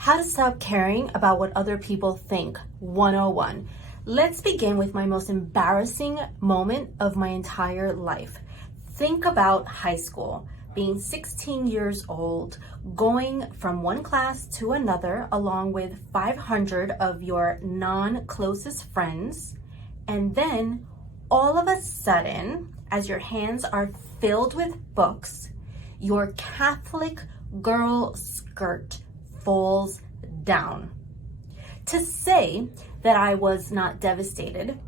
How to Stop Caring About What Other People Think 101. Let's begin with my most embarrassing moment of my entire life. Think about high school, being 16 years old, going from one class to another along with 500 of your non-closest friends, and then all of a sudden, as your hands are filled with books, your Catholic girl skirt falls down. To say that I was not devastated,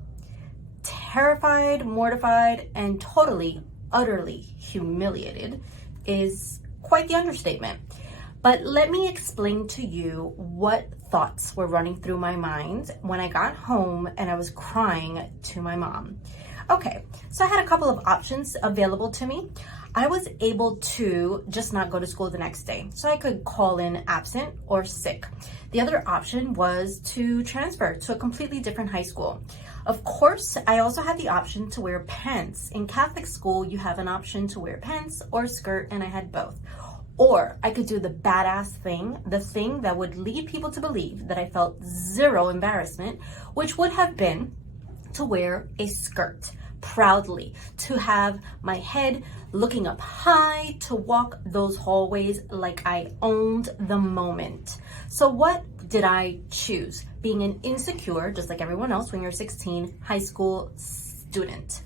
terrified, mortified, and totally, utterly humiliated is quite the understatement. But let me explain to you what thoughts were running through my mind when I got home and I was crying to my mom. Okay, so I had a couple of options available to me. I was able to just not go to school the next day, so I could call in absent or sick. The other option was to transfer to a completely different high school. Of course, I also had the option to wear pants. In Catholic school, you have an option to wear pants or skirt, and I had both. Or I could do the badass thing, the thing that would lead people to believe that I felt zero embarrassment, which would have been to wear a skirt proudly, to have my head looking up high, to walk those hallways like I owned the moment. So what did I choose? Being an insecure, just like everyone else when you're 16, high school student.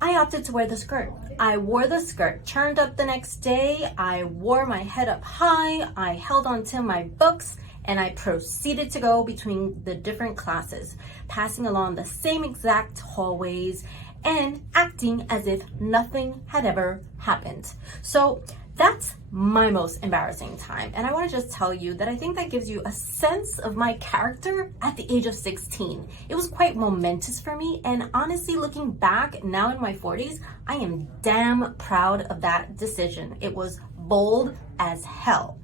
I opted to wear the skirt. I wore the skirt, turned up the next day, I wore my head up high, I held on to my books, and I proceeded to go between the different classes, passing along the same exact hallways and acting as if nothing had ever happened. So that's my most embarrassing time. And I want to just tell you that I think that gives you a sense of my character at the age of 16. It was quite momentous for me. And honestly, looking back now in my 40s, I am damn proud of that decision. It was bold as hell.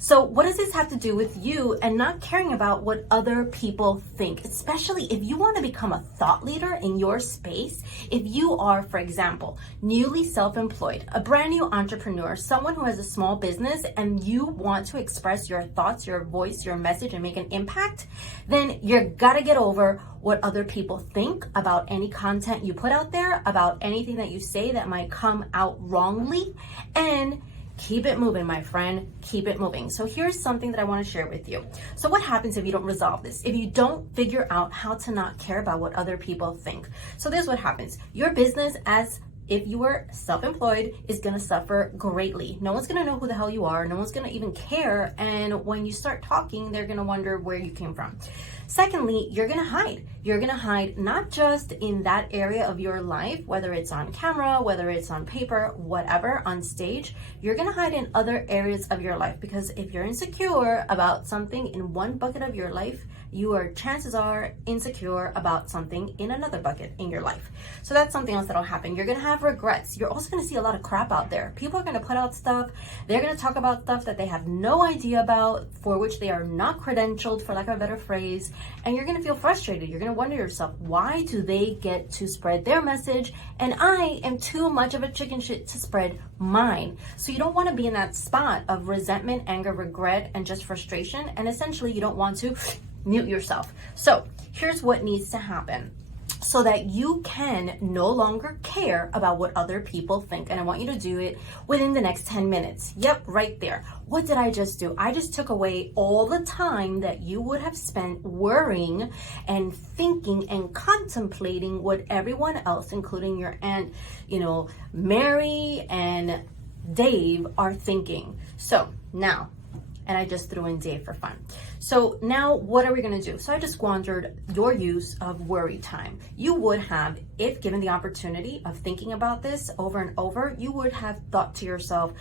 So what does this have to do with you and not caring about what other people think, especially if you want to become a thought leader in your space? If you are, for example, newly self-employed, a brand new entrepreneur, someone who has a small business, and you want to express your thoughts, your voice, your message, and make an impact, then you're gotta get over what other people think about any content you put out there, about anything that you say that might come out wrongly, and keep it moving, my friend. Keep it moving. So here's something that I want to share with you. So what happens if you don't resolve this? If you don't figure out how to not care about what other people think? So this is what happens. Your business, as if you were self-employed, is going to suffer greatly. No one's going to know who the hell you are. No one's going to even care. And when you start talking, they're going to wonder where you came from. Secondly, you're going to hide. You're going to hide not just in that area of your life, whether it's on camera, whether it's on paper, whatever, on stage. You're going to hide in other areas of your life, because if you're insecure about something in one bucket of your life, chances are insecure about something in another bucket in your life. So that's something else that'll happen. You're going to have regrets. You're also going to see a lot of crap out there. People are going to put out stuff. They're going to talk about stuff that they have no idea about, for which they are not credentialed, for lack of a better phrase. And you're going to feel frustrated. You're going to wonder yourself, why do they get to spread their message and I am too much of a chicken shit to spread mine? So you don't want to be in that spot of resentment, anger, regret, and just frustration. And essentially you don't want to mute yourself. So here's what needs to happen so that you can no longer care about what other people think. And I want you to do it within the next 10 minutes. Yep, right there. What did I just do? I just took away all the time that you would have spent worrying and thinking and contemplating what everyone else, including your aunt, Mary and Dave, are thinking. So now, and I just threw in Dave for fun. So now what are we gonna do? So I just squandered your use of worry time. You would have, if given the opportunity of thinking about this over and over, you would have thought to yourself,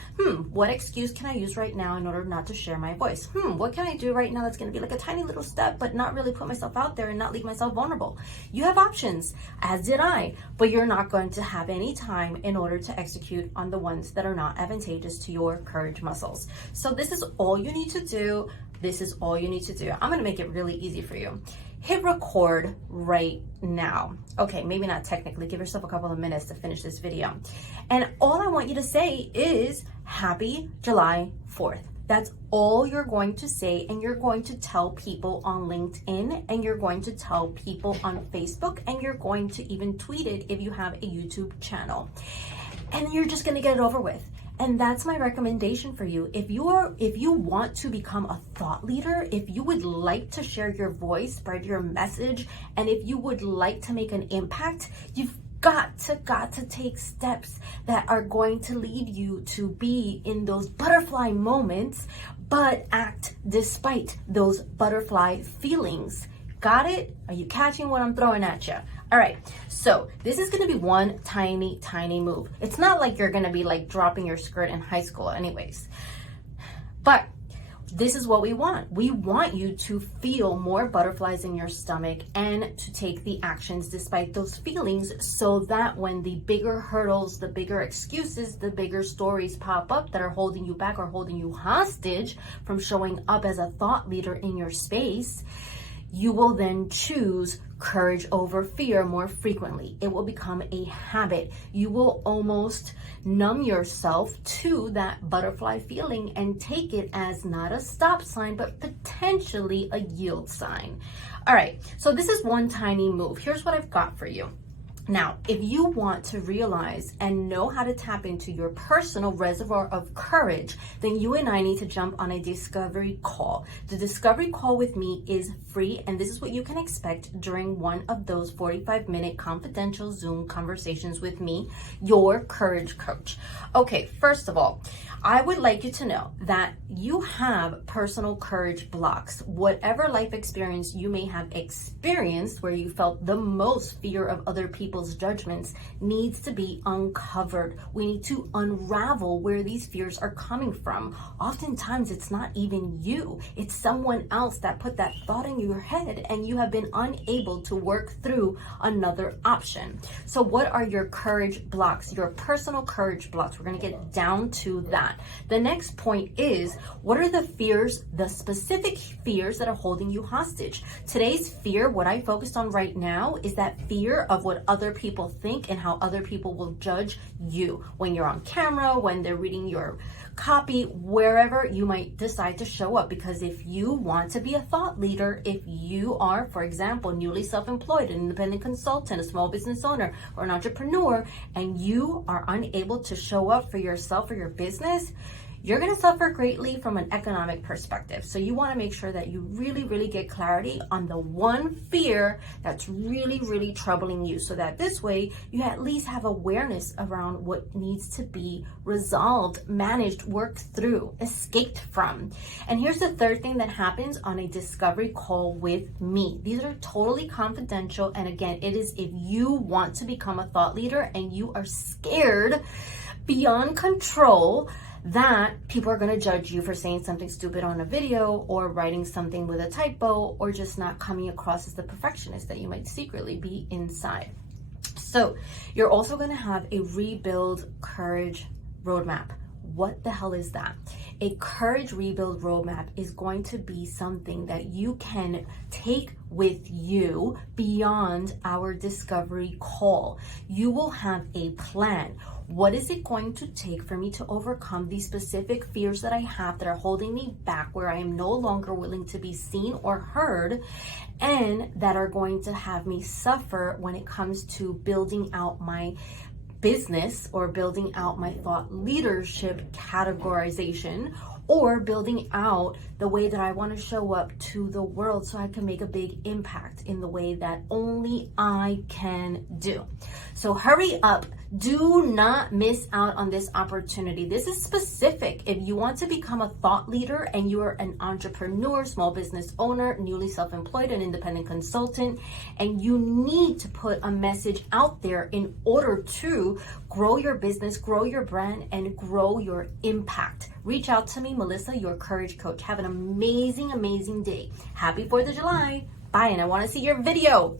what excuse can I use right now in order not to share my voice? What can I do right now that's gonna be like a tiny little step, but not really put myself out there and not leave myself vulnerable? You have options, as did I, but you're not going to have any time in order to execute on the ones that are not advantageous to your courage muscles. So this is all you need to do. This is all you need to do. I'm gonna make it really easy for you. Hit record right now. Okay, maybe not technically. Give yourself a couple of minutes to finish this video. And all I want you to say is Happy July 4th. That's all you're going to say, and you're going to tell people on LinkedIn, and you're going to tell people on Facebook, and you're going to even tweet it if you have a YouTube channel. And you're just going to get it over with. And that's my recommendation for you. If you want to become a thought leader, if you would like to share your voice, spread your message, and if you would like to make an impact, you've got to take steps that are going to lead you to be in those butterfly moments, but act despite those butterfly feelings. Got it? Are you catching what I'm throwing at you? All right, so this is gonna be one tiny move. It's not like you're gonna be like dropping your skirt in high school anyways, but this is what we want. We want you to feel more butterflies in your stomach and to take the actions despite those feelings, so that when the bigger hurdles, the bigger excuses, the bigger stories pop up that are holding you back or holding you hostage from showing up as a thought leader in your space, you will then choose courage over fear more frequently. It will become a habit. You will almost numb yourself to that butterfly feeling and take it as not a stop sign, but potentially a yield sign. All right, so this is one tiny move. Here's what I've got for you. Now, if you want to realize and know how to tap into your personal reservoir of courage, then you and I need to jump on a discovery call. The discovery call with me is free, and this is what you can expect during one of those 45-minute confidential Zoom conversations with me, your courage coach. Okay, first of all, I would like you to know that you have personal courage blocks. Whatever life experience you may have experienced where you felt the most fear of other people's judgments needs to be uncovered. We need to unravel where these fears are coming from. Oftentimes, it's not even you. It's someone else that put that thought in your head, and you have been unable to work through another option. So what are your courage blocks, your personal courage blocks? We're going to get down to that. The next point is, what are the fears, the specific fears that are holding you hostage? Today's fear, what I focused on right now, is that fear of what other people think and how other people will judge you when you're on camera, when they're reading your copy, wherever you might decide to show up. Because if you want to be a thought leader, if you are, for example, newly self-employed, an independent consultant, a small business owner, or an entrepreneur, and you are unable to show up for yourself or your business, you're going to suffer greatly from an economic perspective. So you want to make sure that you really get clarity on the one fear that's really troubling you, so that this way you at least have awareness around what needs to be resolved, managed, worked through, escaped from. And here's the third thing that happens on a discovery call with me. These are totally confidential. And again, it is if you want to become a thought leader and you are scared beyond control that people are going to judge you for saying something stupid on a video, or writing something with a typo, or just not coming across as the perfectionist that you might secretly be inside. So you're also going to have a rebuild courage roadmap. What the hell is that? A courage rebuild roadmap is going to be something that you can take with you beyond our discovery call. You will have a plan. What is it going to take for me to overcome these specific fears that I have that are holding me back, where I am no longer willing to be seen or heard, and that are going to have me suffer when it comes to building out my business, or building out my thought leadership categorization, or building out the way that I want to show up to the world so I can make a big impact in the way that only I can do. So hurry up. Do not miss out on this opportunity. This is specific. If you want to become a thought leader and you are an entrepreneur, small business owner, newly self-employed, an independent consultant, and you need to put a message out there in order to grow your business, grow your brand, and grow your impact, reach out to me, Melissa, your courage coach. Have an amazing day. Happy 4th of July. Bye, and I want to see your video.